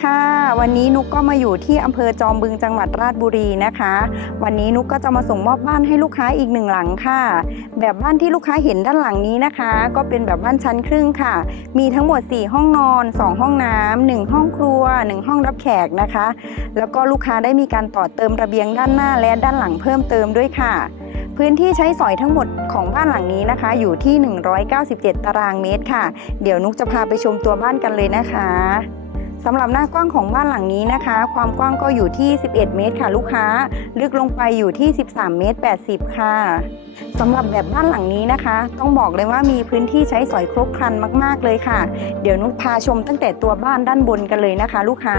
วัสดีค่ะ วันนี้นุกก็มาอยู่ที่อำเภอจอมบึงจังหวัดราชบุรีนะคะ วันนี้นุกก็จะมาส่งมอบบ้านให้ลูกค้าอีกหนึ่งหลังค่ะ แบบบ้านที่ลูกค้าเห็นด้านหลังนี้นะคะ ก็เป็นแบบบ้านชั้นครึ่งค่ะ มีทั้งหมด 4 ห้องนอน 2 ห้องน้ำ1ห้องครัว 1 ห้องรับแขกนะคะ แล้วก็ลูกค้าได้มีการต่อเติมระเบียงด้านหน้าและด้านหลังเพิ่มเติมด้วยค่ะพื้นที่ใช้สอยทั้งหมดของบ้านหลังนี้นะคะ อยู่ที่ 197 ตารางเมตรค่ะ เดี๋ยวนุกจะพาไปชมตัวบ้านกันเลยนะคะ สำหรับหน้ากว้างของบ้านหลังนี้นะคะ ความกว้างก็อยู่ที่ 11 เมตรค่ะลูกค้า ลึกลงไปอยู่ที่ 13 เมตร 80 ค่ะสำหรับแบบบ้านหลังนี้นะคะ ต้องบอกเลยว่ามีพื้นที่ใช้สอยครบครันมาก ๆ เลยค่ะ เดี๋ยวนุกพาชมตั้งแต่ตัวบ้านด้านบนกันเลยนะคะ ลูกค้า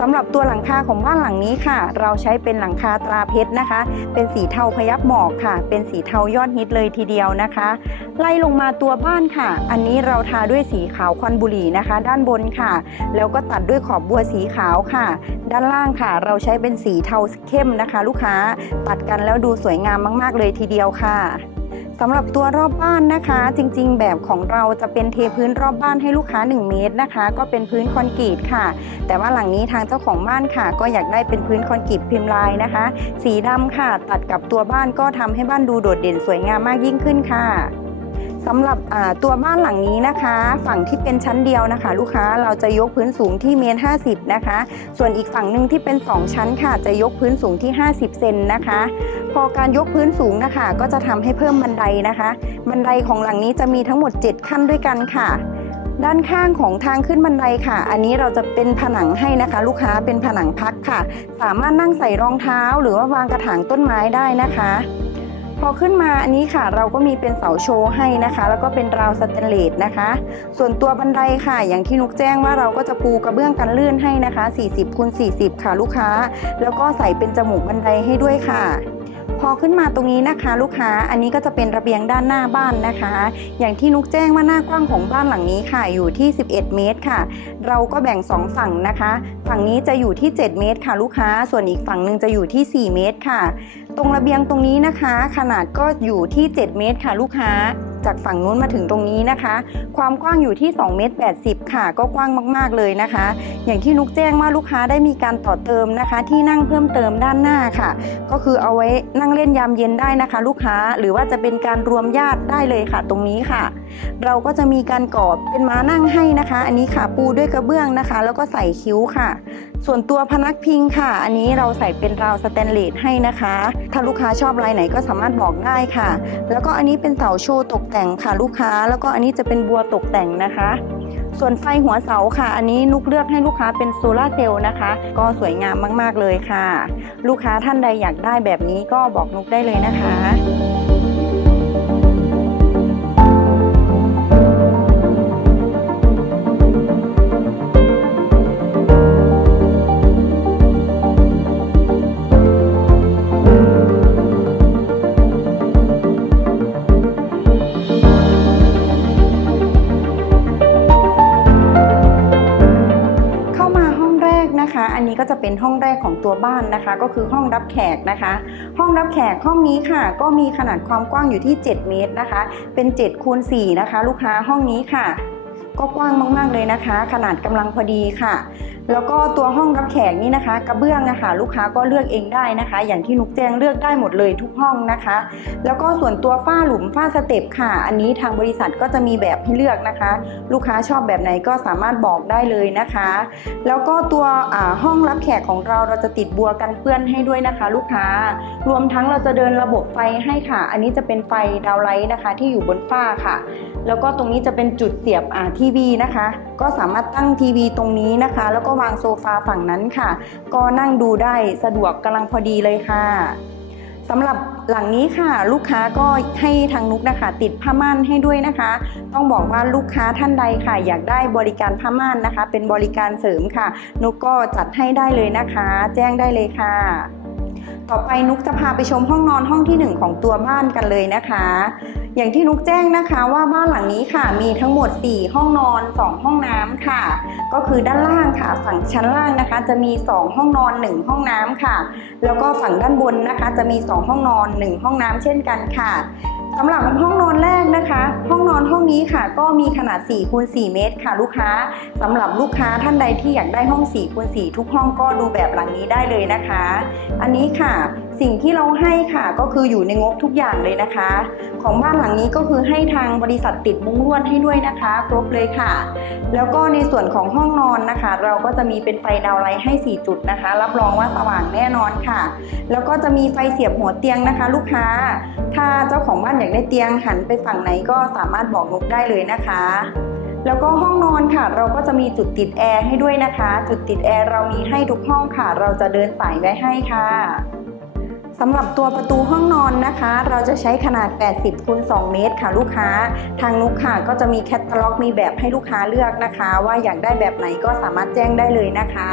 สำหรับตัวหลังคาของบ้านหลังนี้ค่ะ เราใช้เป็นหลังคาตราเพชรนะคะ เป็นสีเทาพยับหมอกค่ะ เป็นสีเทายอดฮิตเลยทีเดียวนะคะ ไล่ลงมาตัวบ้านค่ะ อันนี้เราทาด้วยสีขาวควันบุหรี่นะคะ ด้านบนค่ะ แล้วก็ตัดด้วยขอบบัวสีขาวค่ะ ด้านล่างค่ะ เราใช้เป็นสีเทาเข้มนะคะ ลูกค้าตัดกันแล้วดูสวยงามมาก ๆ เลยทีเดียวค่ะสำหรับตัวรอบบ้านนะคะ จริงๆ แบบของเราจะเป็นเทพื้นรอบบ้านให้ลูกค้า 1 เมตรนะคะ ก็เป็นพื้นคอนกรีตค่ะ แต่ว่าหลังนี้ทางเจ้าของบ้านค่ะ ก็อยากได้เป็นพื้นคอนกรีตพิมพ์ลายนะคะ สีดำค่ะ ตัดกับตัวบ้านก็ทำให้บ้านดูโดดเด่นสวยงามมากยิ่งขึ้นค่ะ สำหรับตัวบ้านหลังนี้นะคะ ฝั่งที่เป็นชั้นเดียวนะคะ ลูกค้าเราจะยกพื้นสูงที่เมตรห้นะคะ ส่วนอีกฝั่งหนึ่งที่เป็น 2 ชั้นค่ะ จะยกพื้นสูงที่ 50 เซนนะคะ พอการยกพื้นสูงนะคะ ก็จะทำให้เพิ่มบันไดนะคะ บันไดของหลังนี้จะมีทั้งหมด 7 ขั้นด้วยกันค่ะ ด้านข้างของทางขึ้นบันไดค่ะ อันนี้เราจะเป็นผนังให้นะคะ ลูกค้าเป็นผนังพักค่ะ สามารถนั่งใส่รองเท้า หรือว่าวางกระถางต้นไม้ได้นะคะ พอขึ้นมาอันนี้ค่ะเราก็มีเป็นเสาโชว์ให้นะคะ แล้วก็เป็นราวสแตนเลสนะคะ ส่วนตัวบันไดค่ะ อย่างที่นุกแจ้งว่าเราก็จะปูกระเบื้องกันลื่นให้นะคะ 40คูณ40 ค่ะลูกค้า แล้วก็ใส่เป็นจมูกบันไดให้ด้วยค่ะ อขึ้นมาตรงนี้นะคะ ลูกค้าอันนี้ก็จะเป็นระเบียงด้านหน้าบ้านนะคะ อย่างที่นุกแจ้งว่าหน้ากว้างของบ้านหลังนี้ค่ะ อยู่ที่ 11 เมตรค่ะ เราก็แบ่ง 2 ฝั่งนะคะ ฝั่งนี้จะอยู่ที่ 7 เมตรค่ะ ลูกค้าส่วนอีกฝั่งหนึ่งจะอยู่ที่ 4 เมตรค่ะ ตรงระเบียงตรงนี้นะคะ ขนาดก็อยู่ที่ 7 เมตรค่ะ ลูกค้า จากฝั่งนู้นมาถึงตรงนี้นะคะ ความกว้างอยู่ที่2เมตร80 ค่ะ ก็กว้างมากๆเลยนะคะ อย่างที่นุกแจ้งว่าลูกค้าได้มีการต่อเติมนะคะ ที่นั่งเพิ่มเติมด้านหน้าค่ะ ก็คือเอาไว้นั่งเล่นยามเย็นได้นะคะ ลูกค้าหรือว่าจะเป็นการรวมญาติได้เลยค่ะ ตรงนี้ค่ะ เราก็จะมีการกรอบเป็นม้านั่งให้นะคะ อันนี้ค่ะปูด้วยกระเบื้องนะคะ แล้วก็ใส่คิ้วค่ะ ส่วนตัวพนักพิงค่ะ อันนี้เราใส่เป็นราวสแตนเลสให้นะคะ ถ้าลูกค้าชอบลายไหนก็สามารถบอกได้ค่ะ แล้วก็อันนี้เป็นเสาโชว์ตกแต่งค่ะลูกค้า แล้วก็อันนี้จะเป็นบัวตกแต่งนะคะส่วนไฟหัวเสาค่ะ อันนี้นุกเลือกให้ลูกค้าเป็นโซลาร์เซลล์นะคะ ก็สวยงามมาก ๆ เลยค่ะ ลูกค้าท่านใดอยากได้แบบนี้ก็บอกนุกได้เลยนะคะ นะคะ ก็คือห้องรับแขกนะคะ ห้องรับแขกห้องนี้ค่ะ ก็มีขนาดความกว้างอยู่ที่ 7 เมตรนะคะ เป็น7คูณ4นะคะ ลูกค้าห้องนี้ค่ะ ก็กว้างมากๆเลยนะคะ ขนาดกำลังพอดีค่ะ แล้วก็ตัวห้องรับแขกนี่นะคะ กระเบื้องนะคะลูกค้าก็เลือกเองได้นะคะ อย่างที่นุกแจ้งเลือกได้หมดเลยทุกห้องนะคะ แล้วก็ส่วนตัวฝ้าหลุมฝ้าสเต็ปค่ะ อันนี้ทางบริษัทก็จะมีแบบให้เลือกนะคะ ลูกค้าชอบแบบไหนก็สามารถบอกได้เลยนะคะ แล้วก็ตัวห้องรับแขกของเราเราจะติดบัวกันเปื้อนให้ด้วยนะคะ ลูกค้า รวมทั้งเราจะเดินระบบไฟให้ค่ะ อันนี้จะเป็นไฟดาวไลท์นะคะ ที่อยู่บนฝ้าค่ะ แล้วก็ตรงนี้จะเป็นจุดเสียบทีวีนะคะก็สามารถตั้งทีวีตรงนี้นะคะ แล้วก็วางโซฟาฝั่งนั้นค่ะ ก็นั่งดูได้สะดวกกำลังพอดีเลยค่ะสำหรับหลังนี้ค่ะ ลูกค้าก็ให้ทางนุกนะคะ ติดผ้าม่านให้ด้วยนะคะ ต้องบอกว่าลูกค้าท่านใดค่ะ อยากได้บริการผ้าม่านนะคะ เป็นบริการเสริมค่ะ นุกก็จัดให้ได้เลยนะคะ แจ้งได้เลยค่ะ ต่อไปนุกจะพาไปชมห้องนอนห้องที่หนึ่งของตัวบ้านกันเลยนะคะ อย่างที่นุกแจ้งนะคะว่าบ้านหลังนี้ค่ะมีทั้งหมด 4 ห้องนอน 2 ห้องน้ำค่ะ ก็คือด้านล่างค่ะฝั่งชั้นล่างนะคะ จะมี 2 ห้องนอน 1 ห้องน้ำค่ะ แล้วก็ฝั่งด้านบนนะคะ จะมี 2 ห้องนอน 1 ห้องน้ำเช่นกันค่ะสำหรับห้องนอนแรกนะคะ ห้องนอนห้องนี้ค่ะ ก็มีขนาด4คูณ4เมตรค่ะ ลูกค้าสำหรับลูกค้าท่านใดที่อยากได้ห้อง4คูณ4ทุกห้องก็ดูแบบหลังนี้ได้เลยนะคะ อันนี้ค่ะสิ่งที่เราให้ค่ะก็คืออยู่ในงบทุกอย่างเลยนะคะ ของบ้านหลังนี้ก็คือให้ทางบริษัทติดมุ้งลวดให้ด้วยนะคะ ครบเลยค่ะ แล้วก็ในส่วนของห้องนอนนะคะ เราก็จะมีเป็นไฟดาวไลท์ให้ 4 จุดนะคะ รับรองว่าสว่างแน่นอนค่ะ แล้วก็จะมีไฟเสียบหัวเตียงนะคะ ลูกค้า ถ้าเจ้าของบ้านอยากได้เตียงหันไปฝั่งไหนก็สามารถบอกนุกได้เลยนะคะแล้วก็ห้องนอนค่ะเราก็จะมีจุดติดแอร์ให้ด้วยนะคะ จุดติดแอร์เรามีให้ทุกห้องค่ะ เราจะเดินสายไว้ให้ค่ะ สำหรับตัวประตูห้องนอนนะคะ เราจะใช้ขนาด 80คูณ2เมตรค่ะลูกค้า ทางนุกค่ะก็จะมีแคตตาล็อกมีแบบให้ลูกค้าเลือกนะคะ ว่าอยากได้แบบไหนก็สามารถแจ้งได้เลยนะคะ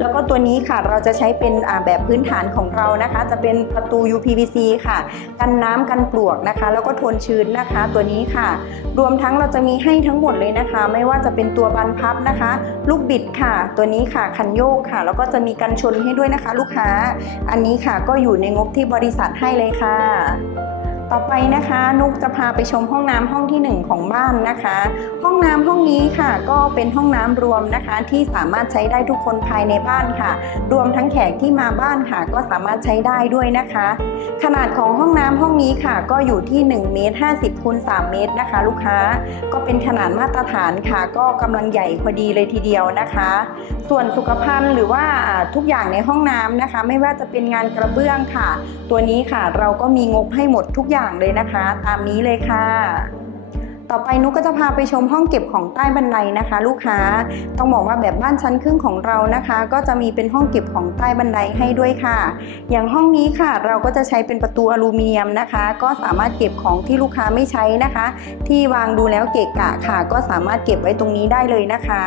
แล้วก็ตัวนี้ค่ะเราจะใช้เป็นแบบพื้นฐานของเรานะคะ จะเป็นประตู UPVC ค่ะ กันน้ำกันปลวกนะคะ แล้วก็ทนชื้นนะคะ ตัวนี้ค่ะ รวมทั้งเราจะมีให้ทั้งหมดเลยนะคะ ไม่ว่าจะเป็นตัวบันพับนะคะ ลูกบิดค่ะ ตัวนี้ค่ะคันโยกค่ะ แล้วก็จะมีกันชนให้ด้วยนะคะ ลูกค้า อันนี้ค่ะก็อยู่ในงบที่บริษัทให้เลยค่ะ ต่อไปนะคะ นุกจะพาไปชมห้องน้ำห้องที่ 1 ของบ้านนะคะ ห้องน้ำห้องนี้ค่ะ ก็เป็นห้องน้ำรวมนะคะ ที่สามารถใช้ได้ทุกคนภายในบ้านค่ะ รวมทั้งแขกที่มาบ้านค่ะ ก็สามารถใช้ได้ด้วยนะคะ ขนาดของห้องน้ำห้องนี้ค่ะ ก็อยู่ที่1เมตร50คูณ3เมตรนะคะ ลูกค้าก็เป็นขนาดมาตรฐานค่ะ ก็กำลังใหญ่พอดีเลยทีเดียวนะคะ ส่วนสุขภัณฑ์หรือว่าอ่าทุกอย่างในห้องน้ำนะคะ ไม่ว่าจะเป็นงานกระเบื้องค่ะ ตัวนี้ค่ะเราก็มีงบให้หมดทุกอย่างเลยนะคะ ตามนี้เลยค่ะ ต่อไปนุกก็จะพาไปชมห้องเก็บของใต้บันไดนะคะ ลูกค้าต้องบอกว่าแบบบ้านชั้นครึ่งของเรานะคะ ก็จะมีเป็นห้องเก็บของใต้บันไดให้ด้วยค่ะ อย่างห้องนี้ค่ะ เราก็จะใช้เป็นประตูอลูมิเนียมนะคะ ก็สามารถเก็บของที่ลูกค้าไม่ใช้นะคะ ที่วางดูแล้วเกะกะค่ะ ก็สามารถเก็บไว้ตรงนี้ได้เลยนะคะ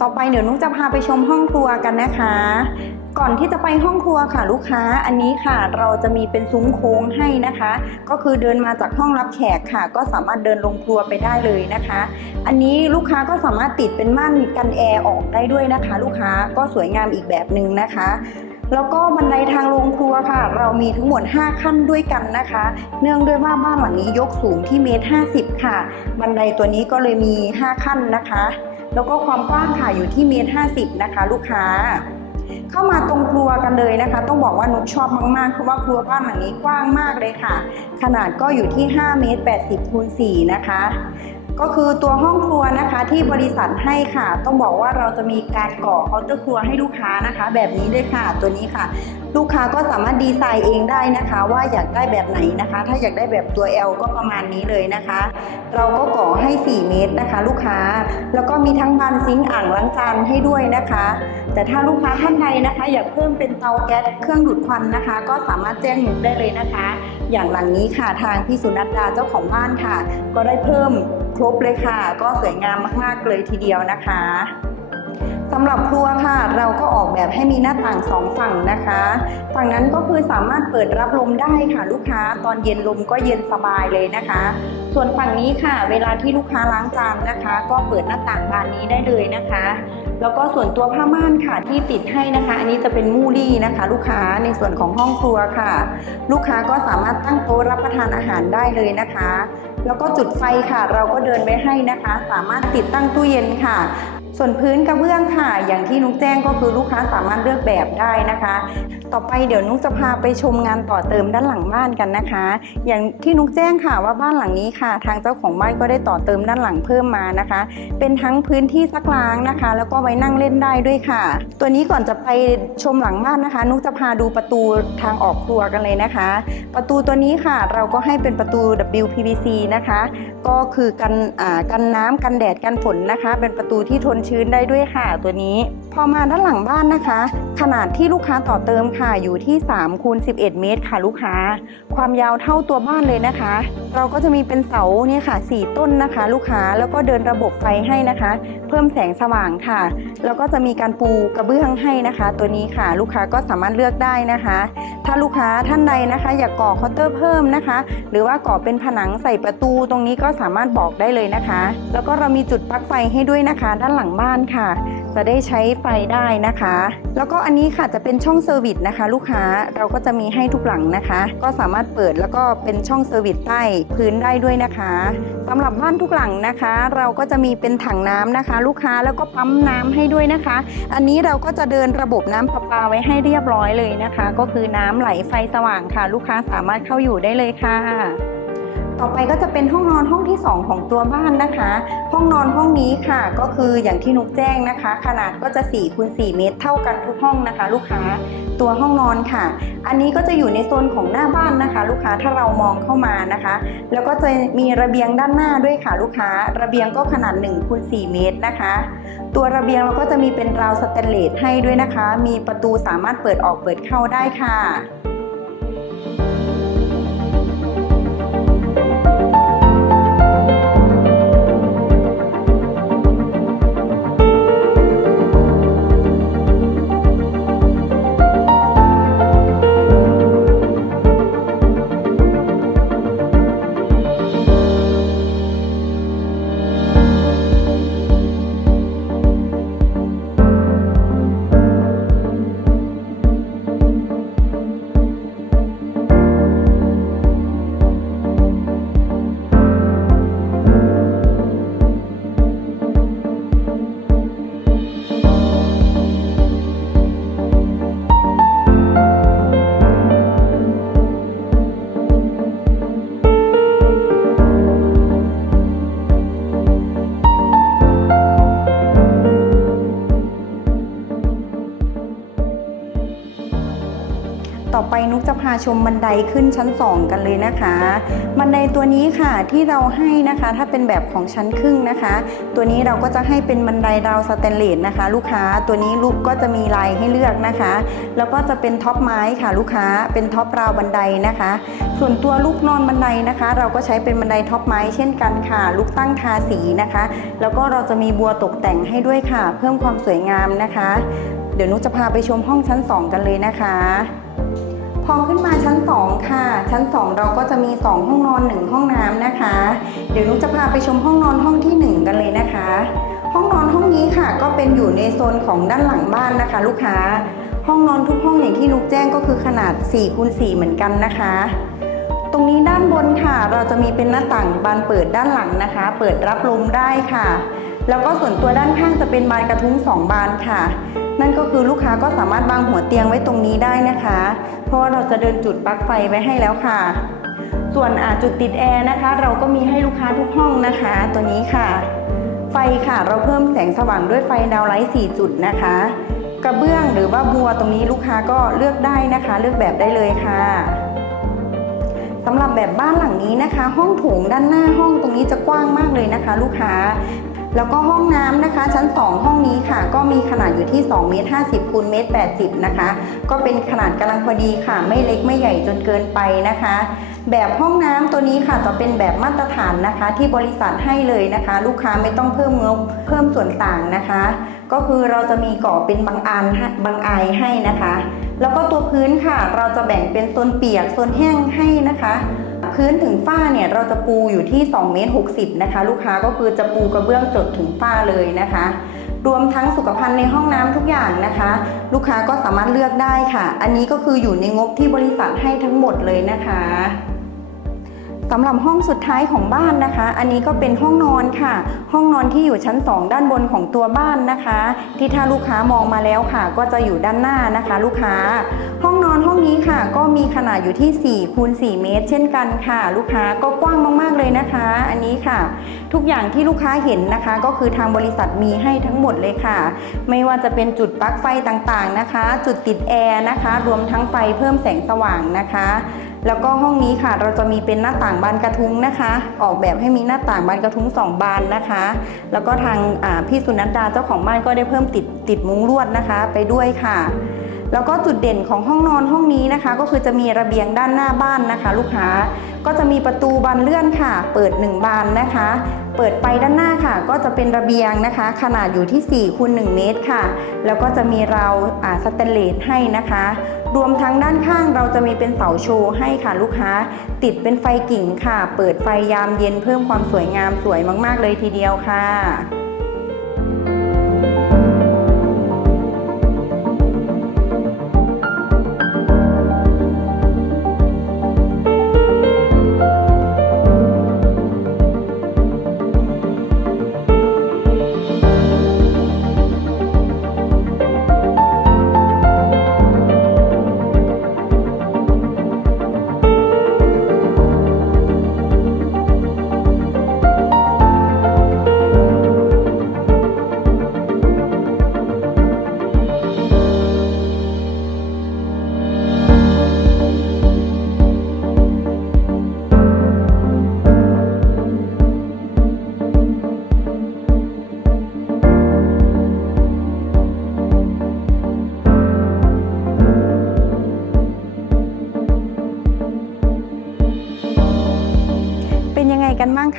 ต่อไปเดี๋ยวนุกจะพาไปชมห้องครัวกันนะคะ ก่อนที่จะไปห้องครัวค่ะลูกค้าอันนี้ค่ะเราจะมีเป็นซุ้มโค้งให้นะคะ ก็คือเดินมาจากห้องรับแขกค่ะ ก็สามารถเดินลงครัวไปได้เลยนะคะ อันนี้ลูกค้าก็สามารถติดเป็นม่านกันแอร์ออกได้ด้วยนะคะ ลูกค้าก็สวยงามอีกแบบหนึ่งนะคะแล้วก็บันไดทางลงครัวค่ะ เรามีทั้งหมด 5 ขั้นด้วยกันนะคะ เนื่องด้วยว่าบ้านหลังนี้ยกสูงที่เมตร50 ค่ะ บันไดตัวนี้ก็เลยมี 5 ขั้นนะคะ แล้วก็ความกว้างค่ะอยู่ที่เมตร50 นะคะ ลูกค้า เข้ามาตรงครัวกันเลยนะคะ ต้องบอกว่านุชชอบมากๆเพราะว่าครัวบ้านหลังนี้กว้างมากเลยค่ะ ขนาดก็อยู่ที่5เมตร80คูณ4นะคะ ก็คือตัวห้องครัวนะคะที่บริษัทให้ค่ะ ต้องบอกว่าเราจะมีการก่อเคาน์เตอร์ครัวให้ลูกค้านะคะ แบบนี้เลยค่ะตัวนี้ค่ะ ลูกค้าก็สามารถดีไซน์เองได้นะคะ ว่าอยากได้แบบไหนนะคะ ถ้าอยากได้แบบตัว L ก็ประมาณนี้เลยนะคะ เราก็ก่อให้ 4 เมตรนะคะ ลูกค้าแล้วก็มีทั้งบานซิงอ่างล้างจานให้ด้วยนะคะ แต่ถ้าลูกค้าท่านใดนะคะ อยากเพิ่มเป็นเตาแก๊สเครื่องดูดควันนะคะ ก็สามารถแจ้งหนูได้เลยนะคะ อย่างหลังนี้ค่ะทางพี่สุนัดดาเจ้าของบ้านค่ะ ก็ได้เพิ่ม ครบเลยค่ะ ก็สวยงามมากๆเลยทีเดียวนะคะสำหรับครัวค่ะเราก็ออกแบบให้มีหน้าต่างสองฝั่งนะคะ ฝั่งนั้นก็คือสามารถเปิดรับลมได้ค่ะลูกค้าตอนเย็นลมก็เย็นสบายเลยนะคะ ส่วนฝั่งนี้ค่ะ เวลาที่ลูกค้าล้างจานนะคะ ก็เปิดหน้าต่างบานนี้ได้เลยนะคะ แล้วก็ส่วนตัวผ้าม่านค่ะที่ติดให้นะคะ อันนี้จะเป็นมูลี่นะคะ ลูกค้าในส่วนของห้องครัวค่ะ ลูกค้าก็สามารถตั้งโต๊ะรับประทานอาหารได้เลยนะคะ แล้วก็จุดไฟค่ะ เราก็เดินไว้ให้นะคะ สามารถติดตั้งตู้เย็นค่ะ ส่วนพื้นกระเบื้องค่ะ อย่างที่นุกแจ้งก็คือลูกค้าสามารถเลือกแบบได้นะคะ ต่อไปเดี๋ยวนุกจะพาไปชมงานต่อเติมด้านหลังบ้านกันนะคะ อย่างที่นุกแจ้งค่ะว่าบ้านหลังนี้ค่ะ ทางเจ้าของบ้านก็ได้ต่อเติมด้านหลังเพิ่มมานะคะ เป็นทั้งพื้นที่ซักล้างนะคะ แล้วก็ไว้นั่งเล่นได้ด้วยค่ะ ตัวนี้ก่อนจะไปชมหลังบ้านนะคะ นุกจะพาดูประตูทางออกครัวกันเลยนะคะ ประตูตัวนี้ค่ะ เราก็ให้เป็นประตู WPVC นะคะ ก็คือกันอ่ากันน้ำกันแดดกันฝนนะคะ เป็นประตูที่ทนชื้นได้ด้วยค่ะตัวนี้ พอมาด้านหลังบ้านนะคะ ขนาดที่ลูกค้าต่อเติมค่ะอยู่ที่3คูณ11 เมตรค่ะลูกค้า ความยาวเท่าตัวบ้านเลยนะคะ เราก็จะมีเป็นเสาเนี่ยค่ะ 4 ต้นนะคะ ลูกค้าแล้วก็เดินระบบไฟให้นะคะ เพิ่มแสงสว่างค่ะ แล้วก็จะมีการปูกระเบื้องให้นะคะ ตัวนี้ค่ะลูกค้าก็สามารถเลือกได้นะคะ ถ้าลูกค้าท่านใดนะคะ อยากก่อเคาน์เตอร์เพิ่มนะคะ หรือว่าก่อเป็นผนังใส่ประตูตรงนี้ก็สามารถบอกได้เลยนะคะ แล้วก็เรามีจุดปลั๊กไฟให้ด้วยนะคะ ด้านหลังบ้านค่ะ จะได้ใช้ไฟได้นะคะ แล้วก็อันนี้ค่ะจะเป็นช่องเซอร์วิสนะคะ ลูกค้าเราก็จะมีให้ทุกหลังนะคะ ก็สามารถเปิดแล้วก็เป็นช่องเซอร์วิสใต้พื้นได้ด้วยนะคะสำหรับบ้านทุกหลังนะคะ เราก็จะมีเป็นถังน้ำนะคะ ลูกค้าแล้วก็ปั๊มน้ำให้ด้วยนะคะ อันนี้เราก็จะเดินระบบน้ำประปาไว้ให้เรียบร้อยเลยนะคะ ก็คือน้ำไหลไฟสว่างค่ะ ลูกค้าสามารถเข้าอยู่ได้เลยค่ะ ต่อไปก็จะเป็นห้องนอนห้องที่ 2 ของตัวบ้านนะคะ ห้องนอนห้องนี้ค่ะ ก็คืออย่างที่นุกแจ้งนะคะ ขนาดก็จะ4คูณ4เมตร เท่ากันทุกห้องนะคะ ลูกค้าตัวห้องนอนค่ะ อันนี้ก็จะอยู่ในโซนของหน้าบ้านนะคะ ลูกค้าถ้าเรามองเข้ามานะคะ แล้วก็จะมีระเบียงด้านหน้าด้วยค่ะ ลูกค้า ระเบียงก็ขนาด1คูณ4เมตรนะคะ ตัวระเบียงเราก็จะมีเป็นราวสแตนเลสให้ด้วยนะคะ มีประตูสามารถเปิดออกเปิดเข้าได้ค่ะ พาชมบันไดขึ้นชั้น 2 กันเลยนะคะ บันไดตัวนี้ค่ะที่เราให้นะคะถ้าเป็นแบบของชั้นครึ่งนะคะ ตัวนี้เราก็จะให้เป็นบันไดราวสแตนเลสนะคะ ลูกค้าตัวนี้ลูกก็จะมีลายให้เลือกนะคะ แล้วก็จะเป็นท็อปไม้ค่ะลูกค้าเป็นท็อปราวบันไดนะคะ ส่วนตัวลูกนอนบันไดนะคะ เราก็ใช้เป็นบันไดท็อปไม้เช่นกันค่ะ ลูกตั้งทาสีนะคะ แล้วก็เราจะมีบัวตกแต่งให้ด้วยค่ะ เพิ่มความสวยงามนะคะ เดี๋ยวนุกจะพาไปชมห้องชั้น 2 กันเลยนะคะ พอขึ้นมาชั้น 2 ค่ะ ชั้น 2 เราก็จะมี 2 ห้องนอน 1 ห้องน้ำนะคะ เดี๋ยวนุ๊กจะพาไปชมห้องนอนห้องที่ 1 กันเลยนะคะ ห้องนอนห้องนี้ค่ะก็เป็นอยู่ในโซนของด้านหลังบ้านนะคะ ลูกค้า ห้องนอนทุกห้องอย่างที่นุ๊กแจ้งก็คือขนาด4คูณ4เหมือนกันนะคะ ตรงนี้ด้านบนค่ะ เราจะมีเป็นหน้าต่างบานเปิดด้านหลังนะคะ เปิดรับลมได้ค่ะ แล้วก็ส่วนตัวด้านข้างจะเป็นบานกระทุ้งสองบานค่ะ นั่นก็คือลูกค้าก็สามารถวางหัวเตียงไว้ตรงนี้ได้นะคะ เพราะว่าเราจะเดินจุดปลั๊กไฟไว้ให้แล้วค่ะ ส่วนอาจุดติดแอร์นะคะ เราก็มีให้ลูกค้าทุกห้องนะคะ ตัวนี้ค่ะ ไฟค่ะเราเพิ่มแสงสว่างด้วยไฟดาวไลท์4จุดนะคะ กระเบื้องหรือว่าบัวตรงนี้ลูกค้าก็เลือกได้นะคะ เลือกแบบได้เลยค่ะสำหรับแบบบ้านหลังนี้นะคะ ห้องโถงด้านหน้าห้องตรงนี้จะกว้างมากเลยนะคะ ลูกค้า แล้วก็ห้องน้ำนะคะ ชั้น 2 ห้องนี้ค่ะ ก็มีขนาดอยู่ที่2เมตร50คูณเมตร80นะคะ ก็เป็นขนาดกำลังพอดีค่ะ ไม่เล็กไม่ใหญ่จนเกินไปนะคะ แบบห้องน้ำตัวนี้ค่ะจะเป็นแบบมาตรฐานนะคะ ที่บริษัทให้เลยนะคะ ลูกค้าไม่ต้องเพิ่มเงบเพิ่มส่วนต่างนะคะ ก็คือเราจะมีก่อเป็นบางอันบางไอให้นะคะ แล้วก็ตัวพื้นค่ะ เราจะแบ่งเป็นโซนเปียกโซนแห้งให้นะคะ พื้นถึงฝ้าเนี่ยเราจะปูอยู่ที่2เมตร60นะคะ ลูกค้าก็คือจะปูกระเบื้องจดถึงฝ้าเลยนะคะ รวมทั้งสุขภัณฑ์ในห้องน้ำทุกอย่างนะคะ ลูกค้าก็สามารถเลือกได้ค่ะ อันนี้ก็คืออยู่ในงบที่บริษัทให้ทั้งหมดเลยนะคะ สำหรับห้องสุดท้ายของบ้านนะคะ อันนี้ก็เป็นห้องนอนค่ะ ห้องนอนที่อยู่ชั้น 2 ด้านบนของตัวบ้านนะคะ ที่ถ้าลูกค้ามองมาแล้วค่ะ ก็จะอยู่ด้านหน้านะคะ ลูกค้า ห้องนอนห้องนี้ค่ะ ก็มีขนาดอยู่ที่4คูณ4เมตร เช่นกันค่ะ ลูกค้าก็กว้างมากๆเลยนะคะ อันนี้ค่ะ ทุกอย่างที่ลูกค้าเห็นนะคะ ก็คือทางบริษัทมีให้ทั้งหมดเลยค่ะ ไม่ว่าจะเป็นจุดปลั๊กไฟต่างๆนะคะ จุดติดแอร์นะคะ รวมทั้งไฟเพิ่มแสงสว่างนะคะ แล้วก็ห้องนี้ค่ะเราจะมีเป็นหน้าต่างบานกระทุ้งนะคะ ออกแบบให้มีหน้าต่างบานกระทุ้งสองบานนะคะ แล้วก็ทางพี่สุนันดาเจ้าของบ้านก็ได้เพิ่มติดติดมุ้งลวดนะคะ ไปด้วยค่ะแล้วก็จุดเด่นของห้องนอนห้องนี้นะคะ ก็คือจะมีระเบียงด้านหน้าบ้านนะคะ ลูกค้าก็จะมีประตูบานเลื่อนค่ะ เปิด 1 บานนะคะ เปิดไปด้านหน้าค่ะ ก็จะเป็นระเบียงนะคะ ขนาดอยู่ที่4คูณ1เมตรค่ะ แล้วก็จะมีราวสแตนเลสให้นะคะ รวมทั้งด้านข้างเราจะมีเป็นเสาโชว์ให้ค่ะลูกค้า ติดเป็นไฟกิ่งค่ะ เปิดไฟยามเย็นเพิ่มความสวยงามสวยมาก ๆ เลยทีเดียวค่ะ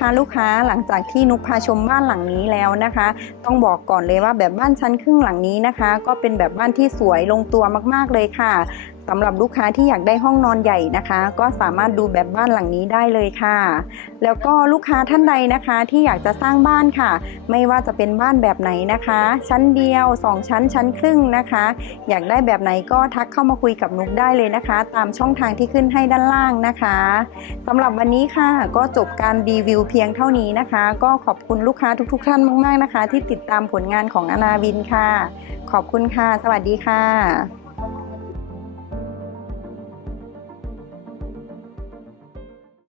คะลูกค้าหลังจากที่นุกพาชมบ้านหลังนี้แล้วนะคะ ต้องบอกก่อนเลยว่าแบบบ้านชั้นครึ่งหลังนี้นะคะ ก็เป็นแบบบ้านที่สวยลงตัวมากๆเลยค่ะ สำหรับลูกค้าที่อยากได้ห้องนอนใหญ่นะคะ ก็สามารถดูแบบบ้านหลังนี้ได้เลยค่ะ แล้วก็ลูกค้าท่านใดนะคะที่อยากจะสร้างบ้านค่ะ ไม่ว่าจะเป็นบ้านแบบไหนนะคะ ชั้นเดียว 2 ชั้นชั้นครึ่งนะคะ อยากได้แบบไหนก็ทักเข้ามาคุยกับนุกได้เลยนะคะ ตามช่องทางที่ขึ้นให้ด้านล่างนะคะสำหรับวันนี้ค่ะ ก็จบการรีวิวเพียงเท่านี้นะคะ ก็ขอบคุณลูกค้าทุก ๆ ท่านมาก ๆนะคะ ที่ติดตามผลงานของอนาวินค่ะ ขอบคุณค่ะ สวัสดีค่ะ